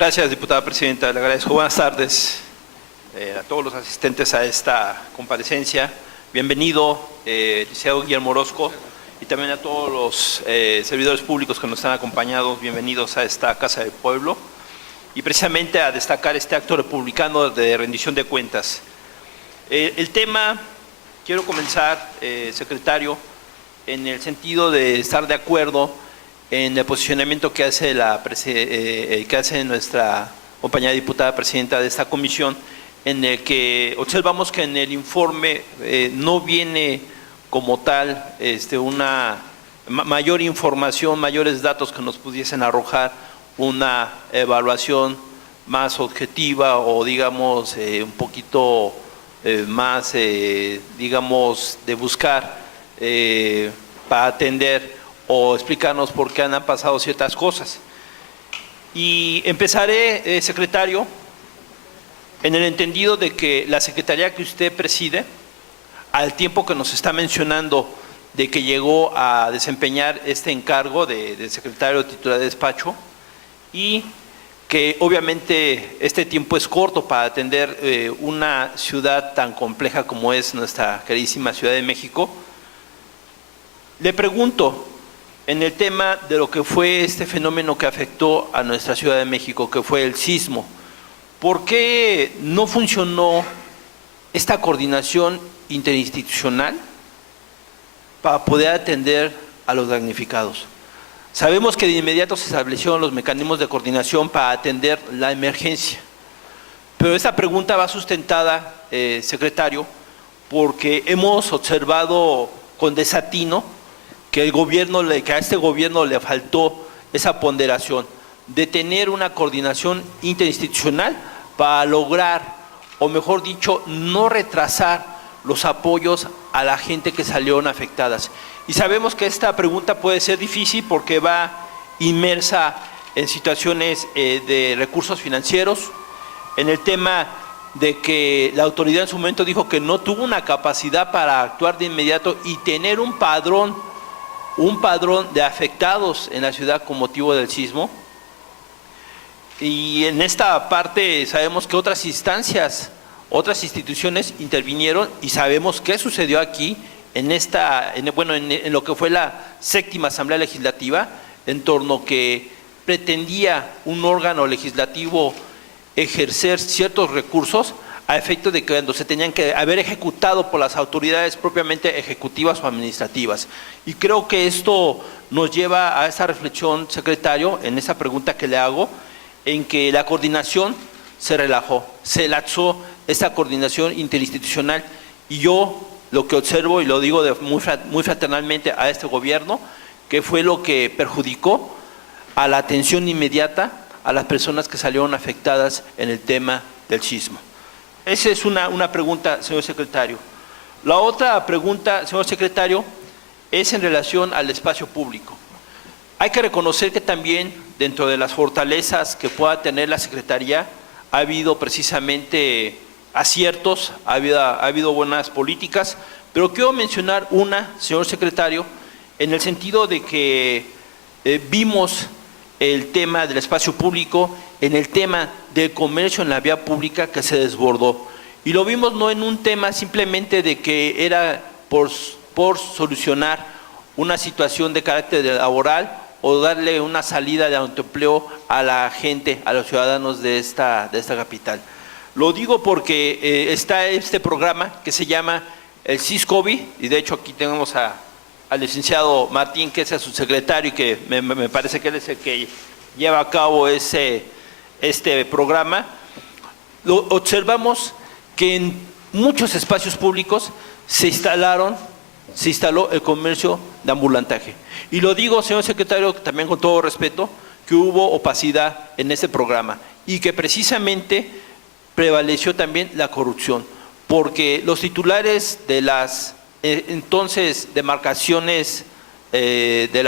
Gracias, diputada presidenta. Le agradezco. Buenas tardes a todos los asistentes a esta comparecencia. Bienvenido, licenciado Guillermo Orozco, y también a todos los servidores públicos que nos han acompañado. Bienvenidos a esta Casa del Pueblo. Y precisamente a destacar este acto republicano de rendición de cuentas. El tema, quiero comenzar, secretario, en el sentido de estar de acuerdo en el posicionamiento que hace, nuestra compañera diputada presidenta de esta comisión, en el que observamos que en el informe no viene como tal una mayor información, mayores datos que nos pudiesen arrojar una evaluación más objetiva o digamos un poquito más digamos de buscar para atender o explicarnos por qué han pasado ciertas cosas. Y empezaré, secretario, en el entendido de que la secretaría que usted preside, al tiempo que nos está mencionando de que llegó a desempeñar este encargo de secretario titular de despacho, y que obviamente este tiempo es corto para atender una ciudad tan compleja como es nuestra queridísima Ciudad de México, le pregunto, en el tema de lo que fue este fenómeno que afectó a nuestra Ciudad de México, que fue el sismo, ¿por qué no funcionó esta coordinación interinstitucional para poder atender a los damnificados? Sabemos que de inmediato se establecieron los mecanismos de coordinación para atender la emergencia, pero esta pregunta va sustentada, secretario, porque hemos observado con desatino que a este gobierno le faltó esa ponderación de tener una coordinación interinstitucional para lograr, o mejor dicho, no retrasar los apoyos a la gente que salieron afectadas. Y sabemos que esta pregunta puede ser difícil porque va inmersa en situaciones de recursos financieros, en el tema de que la autoridad en su momento dijo que no tuvo una capacidad para actuar de inmediato y tener un padrón de afectados en la ciudad con motivo del sismo. Y en esta parte sabemos que otras instancias, otras instituciones intervinieron y sabemos qué sucedió aquí en lo que fue la 7ª Asamblea Legislativa, en torno que pretendía un órgano legislativo ejercer ciertos recursos a efecto de que cuando se tenían que haber ejecutado por las autoridades propiamente ejecutivas o administrativas. Y creo que esto nos lleva a esa reflexión, secretario, en esa pregunta que le hago, en que la coordinación se relajó, se laxó esta coordinación interinstitucional, y yo lo que observo, y lo digo muy fraternalmente a este gobierno, que fue lo que perjudicó a la atención inmediata a las personas que salieron afectadas en el tema del sismo. Esa es una pregunta, señor secretario. La otra pregunta, señor secretario, es en relación al espacio público. Hay que reconocer que también dentro de las fortalezas que pueda tener la Secretaría ha habido precisamente aciertos, ha habido buenas políticas, pero quiero mencionar una, señor secretario, en el sentido de que vimos el tema del espacio público, en el tema del comercio en la vía pública que se desbordó. Y lo vimos no en un tema simplemente de que era por solucionar una situación de carácter laboral o darle una salida de autoempleo a la gente, a los ciudadanos de esta capital. Lo digo porque está este programa que se llama el SISCOBI, y de hecho aquí tenemos al licenciado Martín, que es su secretario, y que me parece que él es el que lleva a cabo este programa. Observamos que en muchos espacios públicos se instaló el comercio de ambulantaje. Y lo digo, señor secretario, también con todo respeto, que hubo opacidad en este programa y que precisamente prevaleció también la corrupción, porque los titulares de las entonces demarcaciones, o de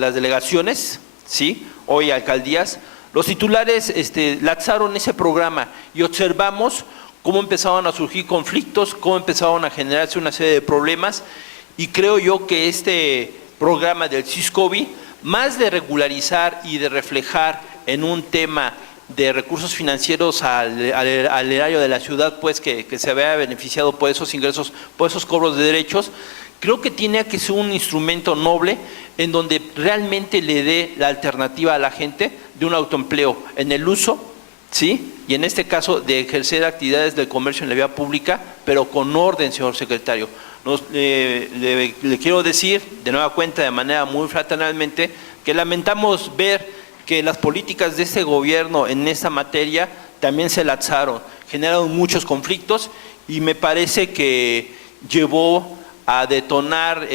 las delegaciones, ¿sí?, hoy alcaldías, los titulares laxaron ese programa y observamos cómo empezaron a surgir conflictos, cómo empezaron a generarse una serie de problemas, y creo yo que este programa del SISCOBI, más de regularizar y de reflejar en un tema de recursos financieros al erario de la ciudad, pues que se vea beneficiado por esos ingresos, por esos cobros de derechos. Creo que tiene que ser un instrumento noble en donde realmente le dé la alternativa a la gente de un autoempleo en el uso, ¿sí? Y en este caso de ejercer actividades del comercio en la vía pública, pero con orden, señor secretario. Le quiero decir, de nueva cuenta, de manera muy fraternalmente, que lamentamos ver que las políticas de este gobierno en esta materia también se laxaron, generaron muchos conflictos y me parece que llevó a detonar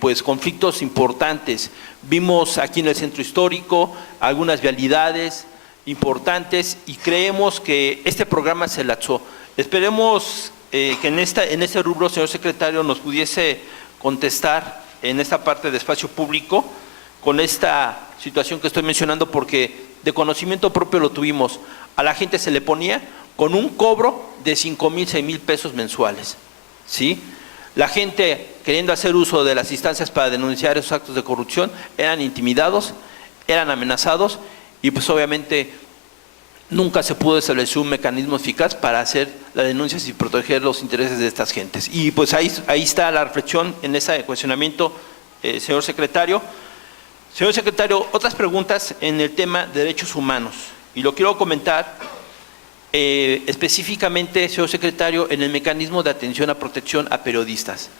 pues conflictos importantes. Vimos aquí en el centro histórico algunas vialidades importantes y creemos que este programa se laxó. Esperemos que en este rubro, señor secretario, nos pudiese contestar en esta parte de espacio público con esta situación que estoy mencionando, porque de conocimiento propio lo tuvimos. A la gente se le ponía con un cobro de 5,000, 6,000 pesos mensuales, ¿sí? La gente, queriendo hacer uso de las instancias para denunciar esos actos de corrupción, eran intimidados, eran amenazados y pues obviamente nunca se pudo establecer un mecanismo eficaz para hacer las denuncias y proteger los intereses de estas gentes. Y pues ahí está la reflexión en ese cuestionamiento, señor secretario. Señor secretario, otras preguntas en el tema de derechos humanos, y lo quiero comentar específicamente, señor secretario, en el mecanismo de atención a protección a periodistas.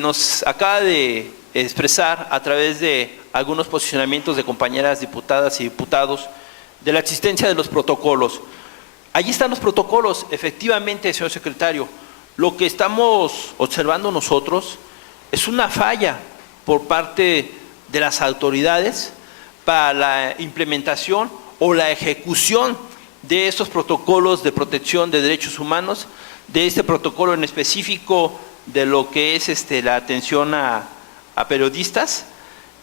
Nos acaba de expresar a través de algunos posicionamientos de compañeras diputadas y diputados de la existencia de los protocolos. Allí están los protocolos, efectivamente, señor secretario. Lo que estamos observando nosotros es una falla por parte de las autoridades para la implementación o la ejecución de estos protocolos de protección de derechos humanos, de este protocolo en específico de lo que es la atención a periodistas.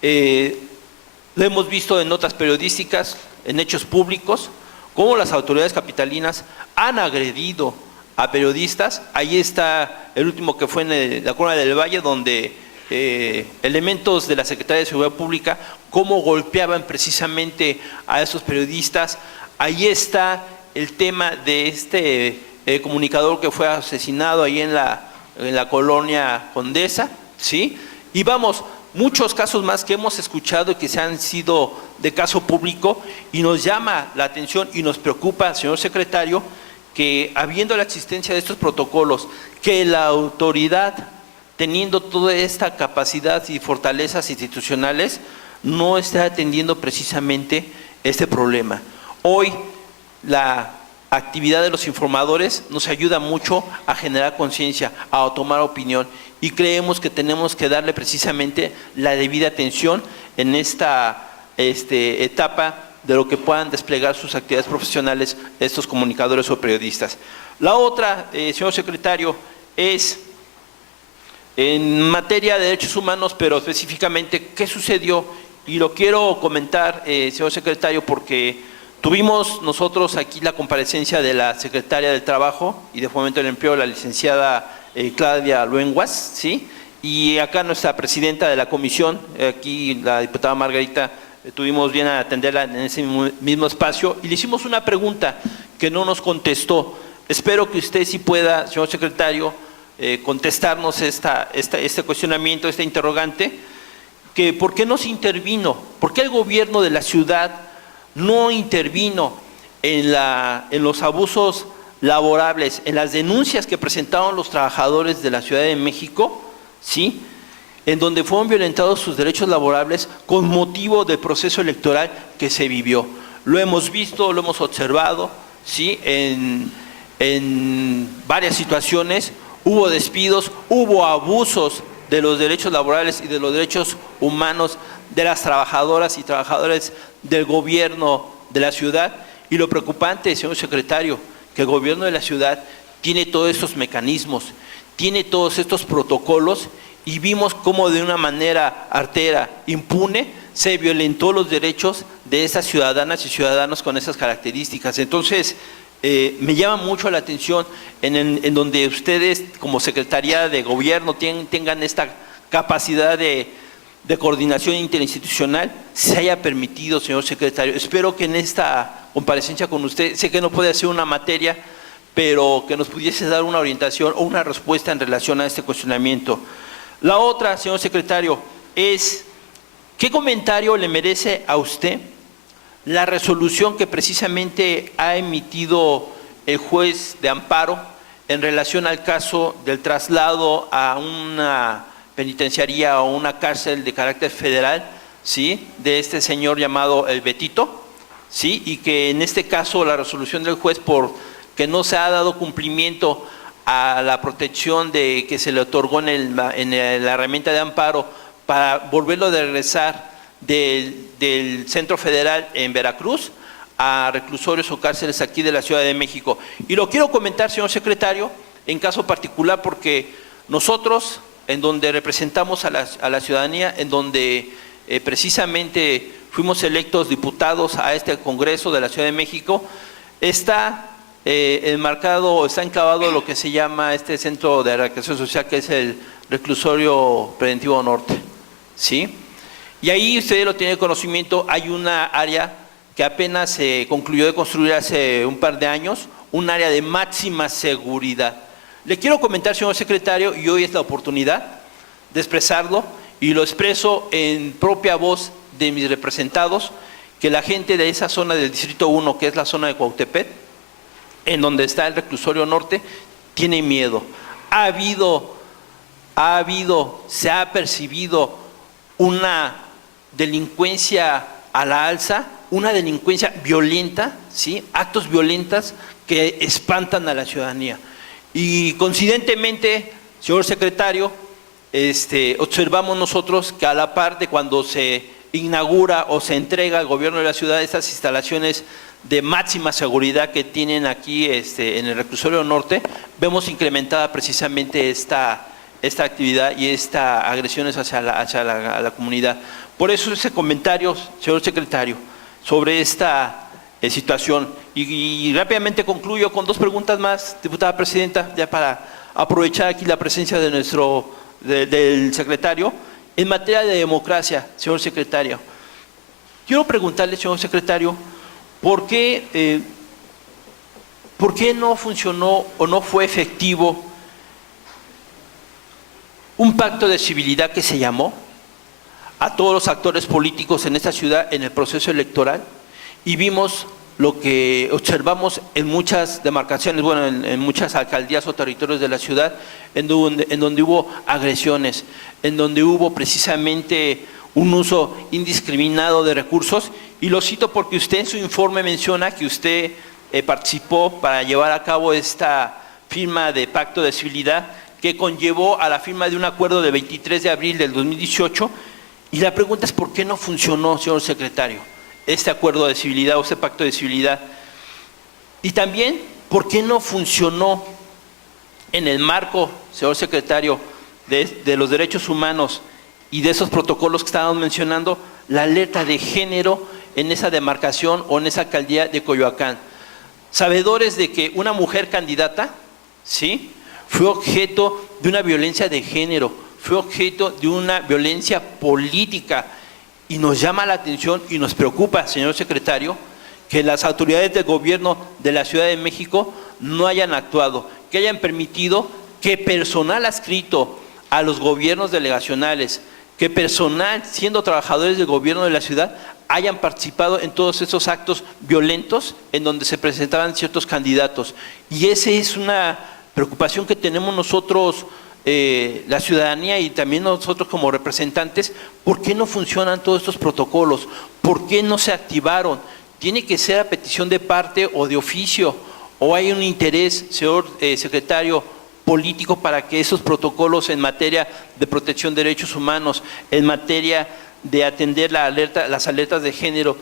Lo hemos visto en notas periodísticas, en hechos públicos, cómo las autoridades capitalinas han agredido a periodistas. Ahí está el último que fue en la Colonia del Valle, donde elementos de la Secretaría de Seguridad Pública, cómo golpeaban precisamente a esos periodistas. Ahí está el tema de comunicador que fue asesinado ahí en la colonia Condesa, ¿sí? Y vamos, muchos casos más que hemos escuchado y que se han sido de caso público, y nos llama la atención y nos preocupa, señor secretario, que habiendo la existencia de estos protocolos, que la autoridad, teniendo toda esta capacidad y fortalezas institucionales, no está atendiendo precisamente este problema. Hoy la actividad de los informadores nos ayuda mucho a generar conciencia, a tomar opinión, y creemos que tenemos que darle precisamente la debida atención en esta etapa de lo que puedan desplegar sus actividades profesionales estos comunicadores o periodistas. La otra, señor secretario, es en materia de derechos humanos, pero específicamente, ¿qué sucedió? Y lo quiero comentar, señor secretario, porque tuvimos nosotros aquí la comparecencia de la secretaria del Trabajo y de Fomento del Empleo, la licenciada Claudia Luenguas, ¿sí? Y acá nuestra presidenta de la comisión, aquí la diputada Margarita, tuvimos bien a atenderla en ese mismo espacio y le hicimos una pregunta que no nos contestó. Espero que usted sí pueda, señor secretario, contestarnos este cuestionamiento, este interrogante, que ¿por qué no se intervino? ¿Por qué el gobierno de la ciudad no intervino en los abusos laborables, en las denuncias que presentaron los trabajadores de la Ciudad de México, ¿sí?, en donde fueron violentados sus derechos laborables con motivo del proceso electoral que se vivió? Lo hemos visto, lo hemos observado, ¿sí?, en varias situaciones. Hubo despidos, hubo abusos de los derechos laborales y de los derechos humanos de las trabajadoras y trabajadores del gobierno de la ciudad. Y lo preocupante, señor secretario, que el gobierno de la ciudad tiene todos estos mecanismos, tiene todos estos protocolos, y vimos cómo de una manera artera, impune, se violentó los derechos de esas ciudadanas y ciudadanos con esas características. Entonces, me llama mucho la atención en donde ustedes como Secretaría de Gobierno tengan esta capacidad de de coordinación interinstitucional se haya permitido, señor secretario. Espero que en esta comparecencia con usted, sé que no puede hacer una materia, pero que nos pudiese dar una orientación o una respuesta en relación a este cuestionamiento. La otra, señor secretario, es ¿qué comentario le merece a usted la resolución que precisamente ha emitido el juez de amparo en relación al caso del traslado a una penitenciaría o una cárcel de carácter federal, ¿sí?, de este señor llamado El Betito, ¿sí?, y que en este caso la resolución del juez, por que no se ha dado cumplimiento a la protección de que se le otorgó en la herramienta de amparo para volverlo de regresar del Centro Federal en Veracruz a reclusorios o cárceles aquí de la Ciudad de México. Y lo quiero comentar, señor secretario, en caso particular, porque nosotros, en donde representamos a la ciudadanía, en donde precisamente fuimos electos diputados a este Congreso de la Ciudad de México, está enmarcado, está enclavado lo que se llama este centro de recreación social, que es el Reclusorio Preventivo Norte, ¿sí? Y ahí usted lo tiene conocimiento, hay una área que apenas se concluyó de construir hace un par de años, un área de máxima seguridad. Le quiero comentar, señor secretario, y hoy es la oportunidad de expresarlo, y lo expreso en propia voz de mis representados, que la gente de esa zona del Distrito 1, que es la zona de Cuautepec, en donde está el Reclusorio Norte, tiene miedo. Se ha percibido una delincuencia a la alza, una delincuencia violenta, ¿sí?, actos violentos que espantan a la ciudadanía. Y coincidentemente, señor secretario, observamos nosotros que a la par de cuando se inaugura o se entrega al gobierno de la ciudad estas instalaciones de máxima seguridad que tienen aquí en el Reclusorio Norte, vemos incrementada precisamente esta actividad y estas agresiones hacia la comunidad. Por eso ese comentario, señor secretario, sobre esta situación. Y rápidamente concluyo con dos preguntas más, diputada presidenta, ya para aprovechar aquí la presencia de del secretario. En materia de democracia, señor secretario, quiero preguntarle, señor secretario, ¿por qué no funcionó o no fue efectivo un pacto de civilidad que se llamó a todos los actores políticos en esta ciudad en el proceso electoral? Y vimos lo que observamos en muchas demarcaciones, bueno, en muchas alcaldías o territorios de la ciudad, en donde hubo agresiones, en donde hubo precisamente un uso indiscriminado de recursos. Y lo cito porque usted en su informe menciona que usted participó para llevar a cabo esta firma de pacto de civilidad que conllevó a la firma de un acuerdo del 23 de abril del 2018. Y la pregunta es ¿por qué no funcionó, señor secretario, este acuerdo de civilidad o este pacto de civilidad? Y también, ¿por qué no funcionó en el marco, señor secretario, de los derechos humanos y de esos protocolos que estábamos mencionando, la alerta de género en esa demarcación o en esa alcaldía de Coyoacán? Sabedores de que una mujer candidata, ¿sí?, fue objeto de una violencia de género, fue objeto de una violencia política. Y nos llama la atención y nos preocupa, señor secretario, que las autoridades del gobierno de la Ciudad de México no hayan actuado, que hayan permitido que personal adscrito a los gobiernos delegacionales, que personal siendo trabajadores del gobierno de la ciudad hayan participado en todos esos actos violentos en donde se presentaban ciertos candidatos. Y esa es una preocupación que tenemos nosotros, la ciudadanía, y también nosotros como representantes. ¿Por qué no funcionan todos estos protocolos? ¿Por qué no se activaron? ¿Tiene que ser a petición de parte o de oficio? ¿O hay un interés, señor secretario, político para que esos protocolos en materia de protección de derechos humanos, en materia de atender las alertas de género,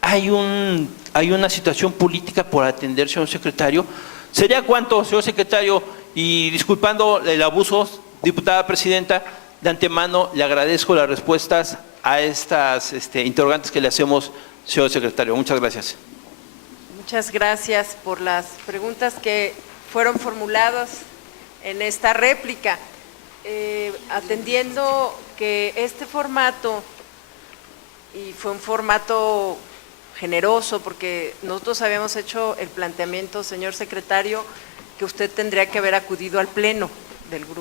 hay una situación política por atender, señor secretario? ¿Sería cuánto, señor secretario? Y disculpando el abuso, diputada presidenta, de antemano le agradezco las respuestas a estas interrogantes que le hacemos, señor secretario. Muchas gracias. Muchas gracias por las preguntas que fueron formuladas en esta réplica. Atendiendo que este formato, y fue un formato generoso, porque nosotros habíamos hecho el planteamiento, señor secretario, que usted tendría que haber acudido al pleno del grupo,